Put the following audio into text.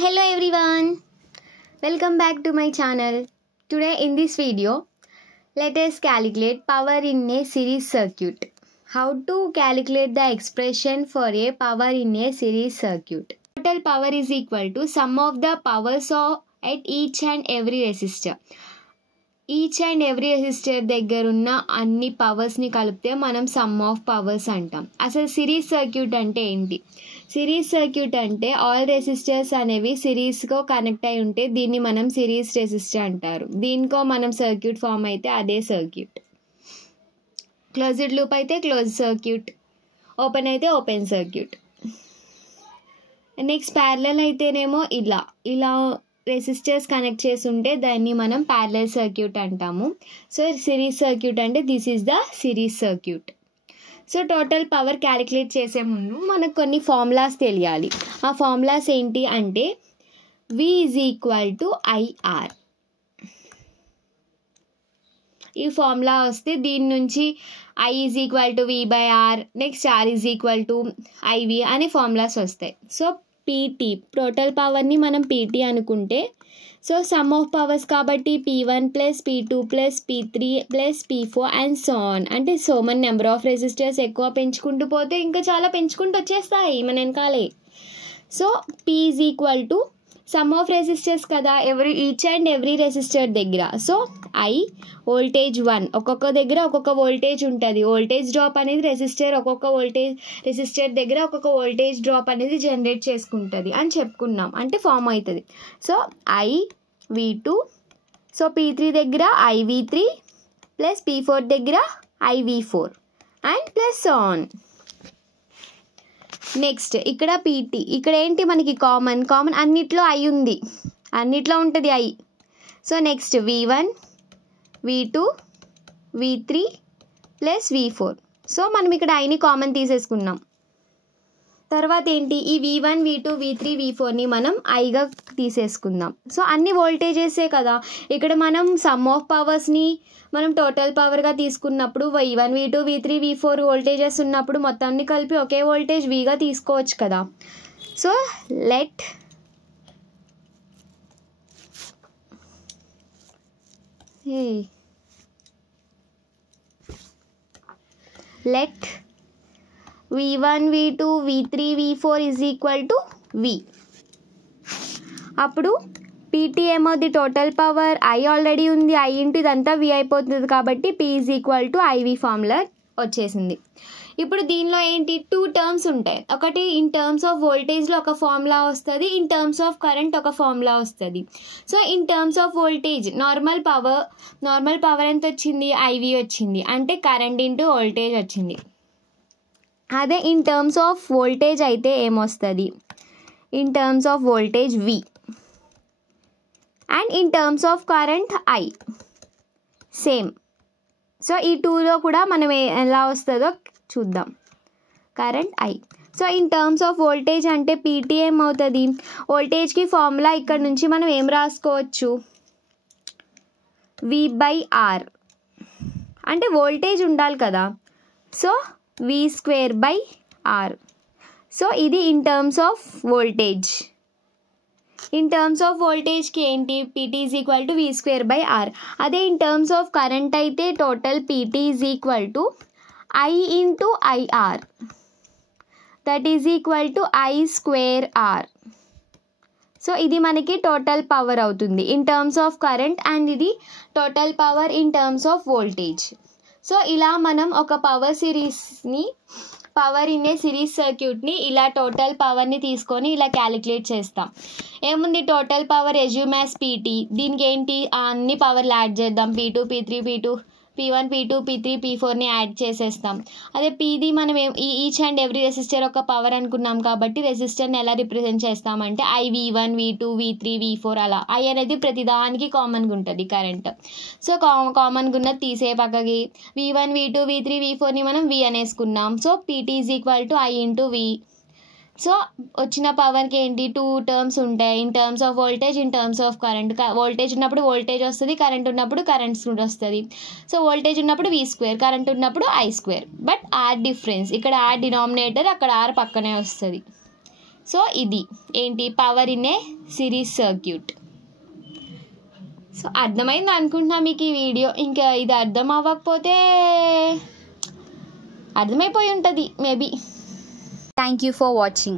hello everyone, welcome back to my channel. Today in this video, let us calculate power in a series circuit. How to calculate the expression for a power in a series circuit. Total power is equal to sum of the powers at each and every resistor. Each and every resistor దగ్గర ఉన్న అన్ని పవర్స్ని కలిపితే మనం some of powers అంటాం. అసలు series circuit అంటే ఏంటి? Series circuit అంటే ఆల్ రెసిస్టర్స్ అనేవి సిరీస్గా కనెక్ట్ అయి ఉంటే దీన్ని మనం సిరీస్ రెసిస్టర్ అంటారు. దీనికో మనం సర్క్యూట్ ఫామ్ అయితే అదే సర్క్యూట్. క్లోజ్డ్ లూప్ అయితే క్లోజ్ సర్క్యూట్, ఓపెన్ అయితే ఓపెన్ సర్క్యూట్. నెక్స్ట్ ప్యారలల్ అయితేనేమో ఇలా రెసిస్టర్స్ కనెక్ట్ చేసి ఉంటే దాన్ని మనం ప్యారలల్ సర్క్యూట్ అంటాము. సో సిరీస్ సర్క్యూట్ అంటే this is the series circuit. So total power calculate చేసే ముందు మనకు కొన్ని ఫార్ములాస్ తెలియాలి. ఆ ఫార్ములాస్ ఏంటి అంటే V is equal to IR. ఈ ఫార్ములా వస్తే దీని నుంచి I is equal to V/R, next R is equal to IV అనే ఫార్ములాస్ వస్తాయి. సో PT టోటల్ పవర్ని మనం PT అనుకుంటే, సో సమ్ ఆఫ్ పవర్స్ కాబట్టి P1 plus P2 plus P3 plus P4 and so on. అంటే సో మన number of resistors ఎక్కువ పెంచుకుంటూ పోతే ఇంకా చాలా పెంచుకుంటూ వచ్చేస్తాయి మన వెనకాలే. So P is equal to some of resistors కదా ఈచ్ అండ్ ఎవ్రీ రెసిస్టర్ దగ్గర. సో I వోల్టేజ్ 1, ఒక్కొక్క దగ్గర ఒక్కొక్క వోల్టేజ్ ఉంటుంది. వోల్టేజ్ డ్రాప్ అనేది రెసిస్టర్ దగ్గర ఒక్కొక్క వోల్టేజ్ డ్రాప్ అనేది జనరేట్ చేసుకుంటుంది అని చెప్పుకున్నాం, అంటే ఫామ్ అవుతుంది. సో IV2, సో P3 దగ్గర IV3 ప్లస్ P4 దగ్గర IV4 and plus on. Next ఇక్కడ PT, ఇక్కడ ఏంటి మనకి కామన్ అన్నిట్లో I ఉంది, అన్నిట్లో ఉంటుంది I. So next V1, V2, V3 plus V4. So మనం ఇక్కడ ఐని కామన్ తీసేసుకున్నాం. తర్వాత ఏంటి, ఈ V1, V2, V3, V4ని మనం ఐగా తీసేసుకుందాం. సో అన్ని వోల్టేజెసే కదా. ఇక్కడ మనం సమ్ ఆఫ్ పవర్స్ని మనం టోటల్ పవర్గా తీసుకున్నప్పుడు V1, V2, V3, V4 voltages ఉన్నప్పుడు మొత్తాన్ని కలిపి ఒకే వోల్టేజ్ Vగా తీసుకోవచ్చు కదా. So let V1, V2, V3, V4 is equal to V. అప్పుడు PT ఏమవుతుంది, టోటల్ పవర్ I ఆల్రెడీ ఉంది, I ఇంటూ ఇదంతా V అయిపోతుంది కాబట్టి P is equal to IV formula వచ్చేసింది. ఇప్పుడు దీనిలో ఏంటి, 2 టర్మ్స్ ఉంటాయి. ఒకటి ఇన్ టర్మ్స్ ఆఫ్ వోల్టేజ్లో ఒక ఫార్ములా వస్తుంది, ఇన్ టర్మ్స్ ఆఫ్ కరెంట్ ఒక ఫార్ములా వస్తుంది. So in terms of voltage normal power ఎంత వచ్చింది, IV వచ్చింది, అంటే కరెంట్ ఇంటూ వోల్టేజ్ వచ్చింది. అదే ఇన్ టర్మ్స్ ఆఫ్ వోల్టేజ్ అయితే ఏమొస్తుంది, in terms of voltage V and in terms of current I same. So ఈ 2లో కూడా మనం ఎలా వస్తుందో చూద్దాం. Current I. So in terms of voltage అంటే PT ఏమవుతుంది, వోల్టేజ్కి ఫార్ములా ఇక్కడ నుంచి మనం ఏం రాసుకోవచ్చు, V/R. అంటే వోల్టేజ్ ఉండాలి కదా, సో V²/R. సో ఇది in terms of voltage. In terms of వోల్టేజ్కి ఏంటి, PT is equal to V²/R. అదే ఇన్ టర్మ్స్ ఆఫ్ కరెంట్ అయితే total PT is equal to I into IR, that is equal to I²R. So ఇది మనకి total power అవుతుంది in terms of current, and ఇది total power in terms of voltage. So ఇలా మనం ఒక power in a series సర్క్యూట్ని ఇలా total పవర్ని తీసుకొని ఇలా క్యాలిక్యులేట్ చేస్తాం. ఏముంది, total power assume as PT. దీనికి ఏంటి, అన్ని పవర్లు యాడ్ చేద్దాం, P2, P3, P1, P2, P3, P4ని add చేసేస్తాం. అదే Pది మనం ఈచ్ అండ్ ఎవ్రీ రెసిస్టర్ ఒక పవర్ అనుకున్నాం కాబట్టి రెసిస్టర్ని ఎలా రిప్రజెంట్ చేస్తామంటే IV1, V2, V3, V4 అలా. I అనేది ప్రతిదానికి కామన్గా ఉంటుంది కరెంట్. సో కామన్గా ఉన్నది తీసే పక్కకి V1, V2, V3, V4ని మనం V అనేసుకున్నాం. So PT is equal to I into V. So వచ్చిన పవర్కి ఏంటి, 2 టర్మ్స్ ఉంటాయి, in terms of voltage, in terms of current. Voltage ఉన్నప్పుడు వోల్టేజ్ వస్తుంది, కరెంట్ ఉన్నప్పుడు కరెంట్ వస్తుంది. సో వోల్టేజ్ ఉన్నప్పుడు V², కరెంట్ ఉన్నప్పుడు I². బట్ R డిఫరెన్స్, ఇక్కడ R డినామినేటర్, అక్కడ R పక్కనే వస్తుంది. సో ఇది ఏంటి power in a series circuit. So అర్థమైంది అనుకుంటున్నా మీకు ఈ వీడియో. ఇంకా ఇది అర్థం అవ్వకపోతే అర్థమైపోయి ఉంటుంది maybe. Thank you for watching.